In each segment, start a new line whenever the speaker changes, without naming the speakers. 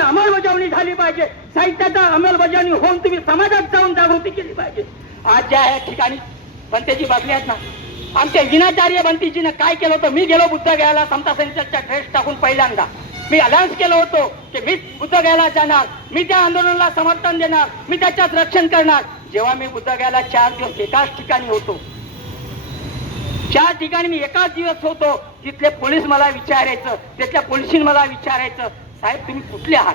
अंमलबजावणी झाली पाहिजे. साहित्याचा अंमलबजावणी होऊन तुम्ही समाजात जाऊन जागृती केली पाहिजे. आज ज्या या ठिकाणी बनतेजी बसले आहेत ना आमच्या विनाचार्य बंतीजीनं काय केलं होतं? मी गेलो बुद्ध घ्यायला समता सेंटरच्या ड्रेस टाकून पहिल्यांदा. मी अनाऊन्स केलं होतो की मी बुद्ध घ्यायला जाणार मी त्या आंदोलनाला समर्थन देणार मी त्याच्यात रक्षण करणार. जेव्हा मी बुद्ध घ्यायला चार दिवस एकाच ठिकाणी होतो चार ठिकाणी मी एकाच दिवस होतो तिथले पोलीस मला विचारायचं तिथल्या पोलिसीन मला विचारायचं साहेब तुम्ही कुठले आहात?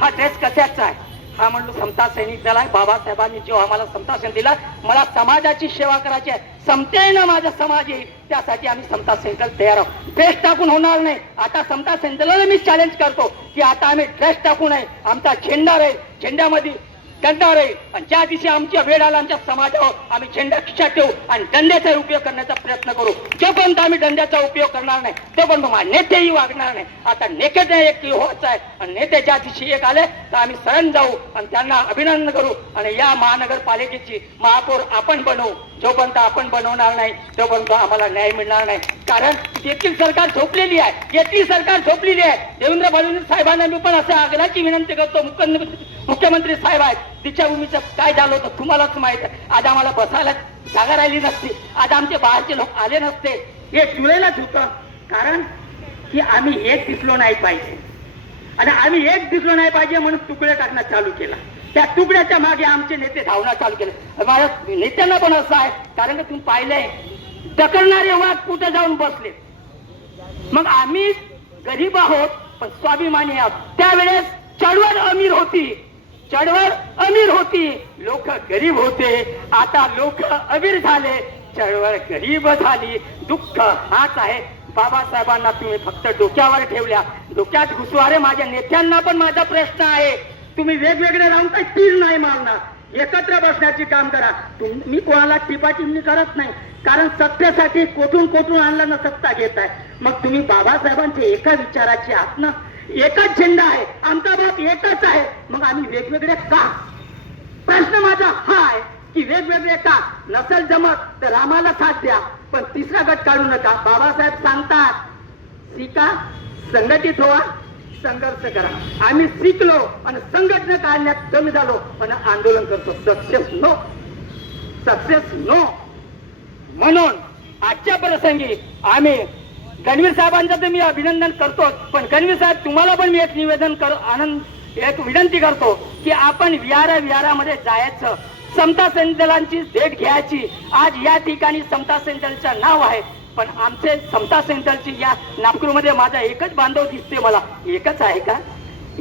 हा ड्रेस कशाचा आहे? हा म्हणलो समता सैनिक दल आहे. बाबासाहेबांनी जो आम्हाला समता सैनिक दिला मला समाजाची सेवा करायची आहे. समतेनं माझा समाज येईल. त्यासाठी आम्ही समता सैनिक दल तयार आहोत. ड्रेस टाकून होणार नाही. आता समता सैनिक दलाला मी चॅलेंज करतो की आता आम्ही ड्रेस टाकू नये. आमचा झेंडा राहील झेंड्यामध्ये दंडा राहील आणि ज्या दिवशी आमच्या वेळ आला आमच्या समाजावर आम्ही झेंडा खिशात ठेवू आणि दंड्याचा उपयोग करण्याचा प्रयत्न करू जोपर्यंत आम्ही दंड्याचा उपयोग करणार नाही तोपर्यंत माझ्या नेतेही वागणार नाही. आता नेत्याचा एक व्हायचा आहे आणि नेते ज्या दिवशी एक आले तर आम्ही सरण जाऊ आणि त्यांना अभिनंदन करू आणि या महानगरपालिकेची महापौर आपण बनवू. जोपर्यंत आपण बनवणार नाही तोपर्यंत आम्हाला न्याय मिळणार नाही. कारण येथील सरकार झोपलेली आहे. येथील सरकार झोपलेली आहे. देवेंद्र फडणवीस साहेबांना मी पण असं आग्रहाची विनंती करतो. मुख्यमंत्री मुख्यमंत्री साहेब आहेत. दीक्षाभूमीचं काय झालं होतं तुम्हालाच माहीत आहे. आज आम्हाला बसायला जागा राहिली नसती. आज आमचे बाहेरचे लोक आले नसते. हे जुलैलाच होतं. कारण की आम्ही एक दिसलो नाही पाहिजे. आणि आम्ही एक दिसलो नाही पाहिजे म्हणून तुकडे टाकणं चालू केला. त्या तुकड्याच्या मागे आमचे नेते धावणं चालू केलं. माझ्या नेत्यांना पण असं आहे. कारण की तुम्ही पाहिलंय ढकलणारे वाद कुठे जाऊन बसले? मग आम्ही गरीब आहोत पण स्वाभिमानी आहोत. त्यावेळेस चळवळ अमीर होती. चळवळ अमीर होती. लोक गरीब होते. आता लोक अमीर झाले. चळवळ गरीब झाली. दुःख हाच आहे. बाबासाहेबांना तुम्ही फक्त डोक्यावर ठेवल्या. डोक्यात घुसवारे माझ्या नेत्यांना पण माझा प्रश्न आहे. तुम्ही वेगवेगळे राहून काही तीर नाही मारणार. एकत्र बसण्याची काम करा. तुम्ही मी कोणाला टिपा करत नाही. कारण सत्तेसाठी कोठून कोठून आणलं ना सत्ता घेत आहे मग तुम्ही बाबासाहेबांचे एका विचाराची आहात ना एकच झेंडा आहे. आमचा भाग एकच आहे. मग आम्ही वेगवेगळे का? प्रश्न माझा हा आहे की वेगवेगळे का? नसल जमत तर रामाला साथ द्या. पण तिसरा गट काढू नका. बाबासाहेब सांगतात शिका संघटित व्हा संघर्ष करा. आम्ही शिकलो आणि संघटना काढण्यात कमी झालो आणि आंदोलन करतो. Success no. Success no. म्हणून आजच्या प्रसंगी आम्ही गणवीर साहेबांचं तर मी अभिनंदन करतो पण गणवीर साहेब तुम्हाला पण मी एक निवेदन कर आनंद एक विनंती करतो की आपण विहारा विहारामध्ये जायचं. समता सेंटलांची भेट घ्यायची. आज या ठिकाणी समता सेंटरचं नाव आहे पण आमचे समता सेंटरची या नागपूरमध्ये माझा एकच बांधव दिसते मला. एकच आहे का?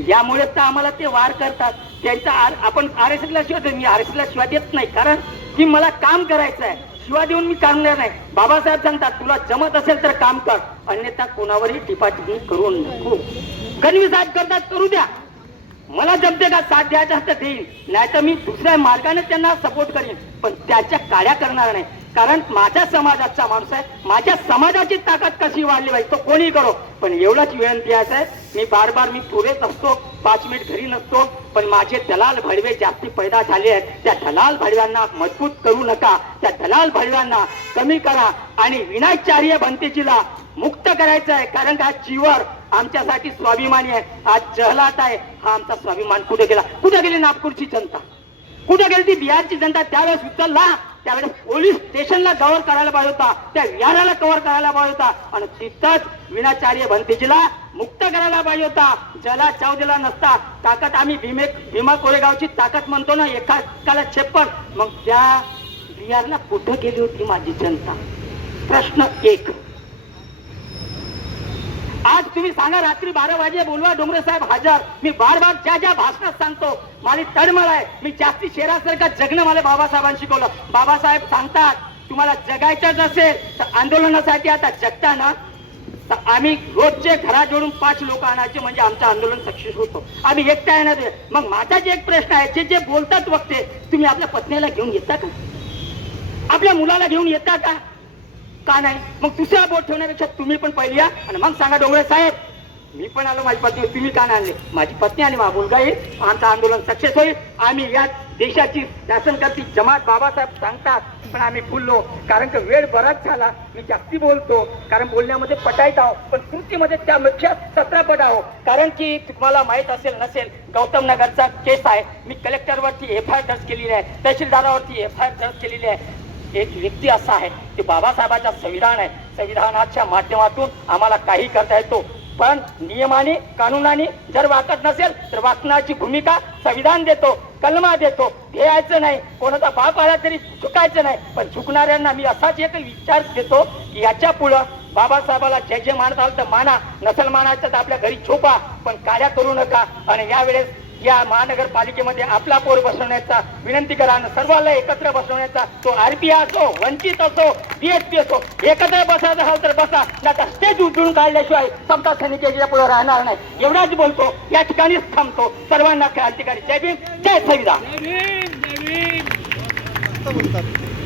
यामुळे तर आम्हाला ते वार करतात. त्यांचा आर- आपण आर एस एसला शिवाय मी आर एस एसला शिवाय देत नाही कारण की मला काम करायचं आहे शिवाय देऊन मी करणार नाही. बाबासाहेब सांगतात तुला जमत असेल तर काम कर. अन्यथा कोणावरही टिपाटिपणी करू नको. गणवी करतात करू द्या. मला जमते का साथ द्यायचा असतं देईल. नाही तर मी दुसऱ्या मार्गाने त्यांना सपोर्ट करेन. पण त्याच्या काड्या करणार नाही. कारण माझ्या समाजाचा माणूस आहे. माझ्या समाजाची ताकद कशी वाढली पाहिजे तो कोणी करो. पण एवढंच विनंती आहे साहेब, मी बार बार मी पुरेच असतो. पाच मिनिट घरी नसतो. पण माझे दलाल भडवे जास्ती पैदा झाले आहेत. त्या दलाल भडव्यांना मजबूत करू नका. त्या दलाल भडव्यांना कमी करा. आणि विनायचार्य भंतेजीला मुक्त करायचं आहे. कारण का जीवर आमच्यासाठी स्वाभिमानी आहे. आज जहलात आहे. हा आमचा स्वाभिमान कुठे गेला? कुठे गेली नागपूरची जनता? कुठे गेली ती बिहारची जनता? त्यावेळेस उचलला त्यावेळेस पोलीस स्टेशनला कव्हर करायला पाहिजे होता. त्या विहाराला कव्हर करायला पाहिजे होता. आणि तिथंच विनाचार्य भंतीजीला मुक्त करायला पाहिजे होता. जला चाव दिला नसता. ताकद आम्ही भीमे भीमा कोरेगावची ताकद म्हणतो ना एका एकाला छप्पन. मग त्या बिहारला कुठं गेली होती माझी जनता? प्रश्न एक. आज तुम्ही सांगा रात्री बारा वाजे बोलवा डोंगरे साहेब हजर. मी बार बार ज्या ज्या भाषणात सांगतो माझी तळमळ आहे. मी जास्ती शेरासारखं जगणं मला बाबासाहेबांनी शिकवलं बाबासाहेब सांगतात तुम्हाला जगायचंच असेल तर आंदोलनासाठी आता जगता ना. तर आम्ही रोजचे घरात जोडून पाच लोक आणायचे म्हणजे आमचं आंदोलन सक्सेस होतो. आम्ही एकटा येणार मग माझा जे एक प्रश्न आहे जे जे बोलतात वक्ते तुम्ही आपल्या पत्नीला घेऊन येता का? आपल्या मुलाला घेऊन येता का? का नाही? मग दुसरा बोट ठेवण्यापेक्षा तुम्ही पण पहिले या आणि मग सांगा डोंगरे साहेब मी पण आलो माझी पत्नी तुम्ही का नाही आणले माझी पत्नी आणि माझा मुलगा येईल आमचं आंदोलन सक्सेस होईल. आम्ही या देशाची शासनकर्ती जमात बाबासाहेब सांगतात. पण आम्ही बोललो कारण की वेळ बराच झाला. मी जास्ती बोलतो कारण बोलण्यामध्ये पटायत आहो. पण कृतीमध्ये त्यापेक्षा सतरा पट आहो. कारण की तुम्हाला माहीत असेल नसेल गौतम नगरचा केस आहे. मी कलेक्टरवरती एफ आय आर दर्ज केलेली आहे. तहसीलदारावरती एफ आय आर दर्ज केलेली आहे. एक व्यक्ती असा आहे की बाबासाहेबांचा संविधान आहे. संविधानाच्या माध्यमातून आम्हाला काही करता येतो. पण नियमाने कानुनाने जर वाकत नसेल तर वाचनाची भूमिका संविधान देतो कलमा देतो. घ्यायचं नाही कोणाचा बाप आला तरी चुकायचं नाही. पण चुकणाऱ्यांना मी असाच एक विचार देतो की याच्या पुढं बाबासाहेबाला जे जे मानत आलं तर माना नसल मानायचं तर आपल्या घरी छोपा पण कार्य करू नका. आणि यावेळेस या महानगरपालिकेमध्ये आपला पोर बसवण्याचा विनंती करा सर्वांना एकत्र बसवण्याचा तो आरपी असो वंचित असो डीएसपी असो एकत्र बसायचं असेल तर बसा. नाही स्टेज उठून काढल्याशिवाय समता सैनिकेच्या पुढे राहणार नाही. एवढाच बोलतो. या ठिकाणीच थांबतो. सर्वांना क्रांतिकारी. जय भीम. जय संविधान.